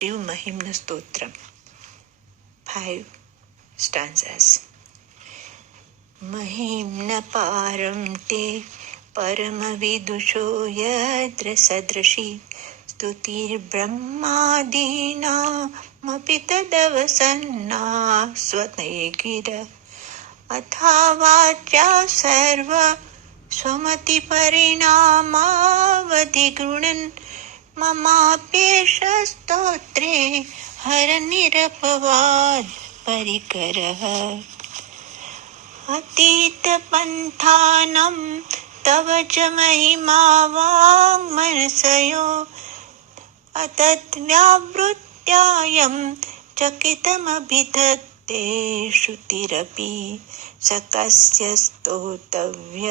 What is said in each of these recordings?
Shiv Mahimna Stotram. 5 stanzas. Mahimna param te paramavidusho yadra sadrashi stutir brahmadina mapitadavasanna swataigira athavacha sarva swamati parinamavadhigunan ममाप्येष स्तोत्रे हरनिरपवाद परिकरः अतीतपन्थानं तव च महिमा वाङ्मनसयो अतद्व्यावृत्यायं चकितमभिधत्ते श्रुतिरपि स कस्य स्तोतव्य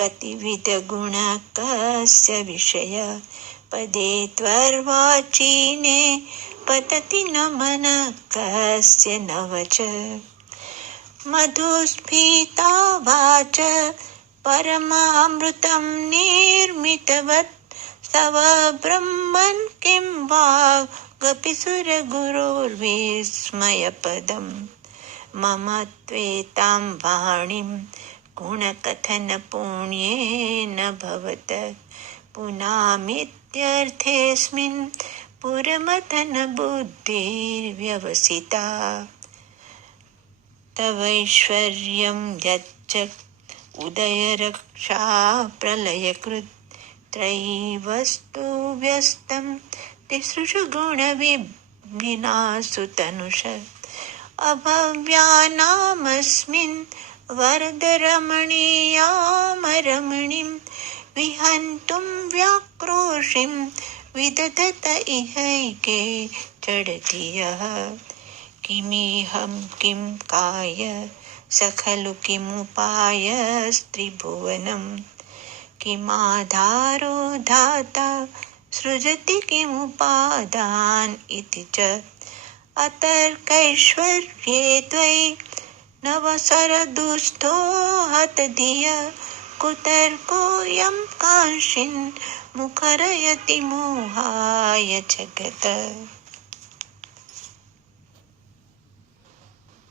कतिविधगुणः कस्य विषय पदे त्वर्वाचीने पतति न मनः कस्य न वच मधुस्फीता वाच परमामृतं निर्मितवत् तव ब्रह्मन् किं वागपि सुरगुरोर्विस्मयपदम् मम त्वेतां वाणीं गुणकथनपुण्येन भवत पुनामीत्यर्थेऽस्मिन् पुरमथनबुद्धिर्व्यवसिता तवैश्वर्यं यच्च उदयरक्षा प्रलयकृत् त्रयीवस्तु व्यस्तं तिसृषु गुणविभिन्नासु तनुष अभव्यानामस्मिन् वरदरमणीयामरमणिं विहन्तुं व्याक्रोशिं विदधत इहैके जडधियः किमिहं किं काय स खलु किमुपायस्त्रिभुवनं किमाधारो धाता सृजति किमुपादान् इति च अतर्कैश्वर्ये त्वयि नवसरदुस्थो हतधिया कुतर्कोऽयं कांक्षिन् मुखरयति मोहाय जगत्।